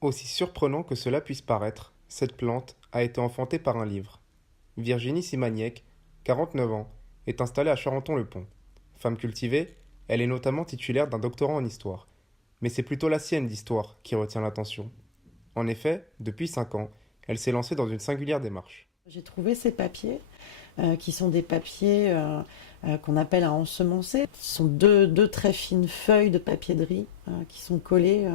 Aussi surprenant que cela puisse paraître, cette plante a été enfantée par un livre. Virginie Simaniec, 49 ans, est installée à Charenton-le-Pont. Femme cultivée, elle est notamment titulaire d'un doctorat en histoire. Mais c'est plutôt la sienne d'histoire qui retient l'attention. En effet, depuis 5 ans, elle s'est lancée dans une singulière démarche. J'ai trouvé ces papiers, qui sont des papiers qu'on appelle à ensemencer. Ce sont deux très fines feuilles de papier de riz qui sont collées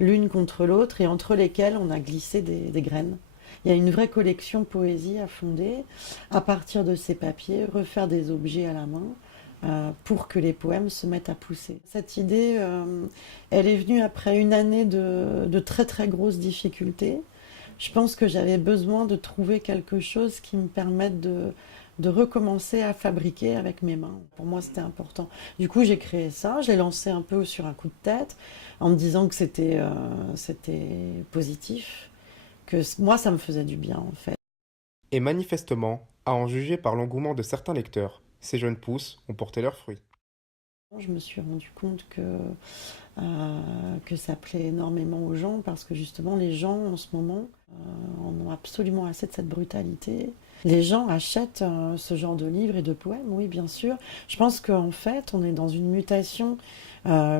l'une contre l'autre et entre lesquelles on a glissé des graines. Il y a une vraie collection poésie à fonder. À partir de ces papiers, refaire des objets à la main pour que les poèmes se mettent à pousser. Cette idée, elle est venue après une année de très très grosses difficultés. Je pense que j'avais besoin de trouver quelque chose qui me permette de recommencer à fabriquer avec mes mains. Pour moi, c'était important. Du coup, j'ai créé ça. J'ai lancé un peu sur un coup de tête en me disant que c'était positif, que moi, ça me faisait du bien en fait. Et manifestement, à en juger par l'engouement de certains lecteurs, ces jeunes pousses ont porté leurs fruits. Je me suis rendu compte que ça plaît énormément aux gens parce que justement les gens en ce moment en ont absolument assez de cette brutalité. Les gens achètent ce genre de livres et de poèmes, oui bien sûr. Je pense qu'en fait on est dans une mutation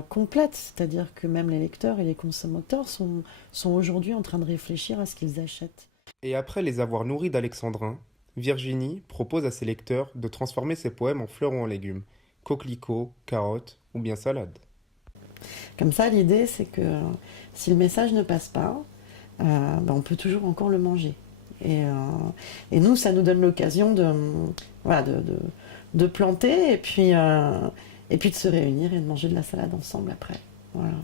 complète, c'est-à-dire que même les lecteurs et les consommateurs sont aujourd'hui en train de réfléchir à ce qu'ils achètent. Et après les avoir nourris d'alexandrin, Virginie propose à ses lecteurs de transformer ses poèmes en fleurs ou en légumes, coquelicots, carottes ou bien salades. Comme ça l'idée c'est que si le message ne passe pas, on peut toujours encore le manger. Et, euh, et nous, ça nous donne l'occasion voilà, de planter et puis de se réunir et de manger de la salade ensemble après. Voilà.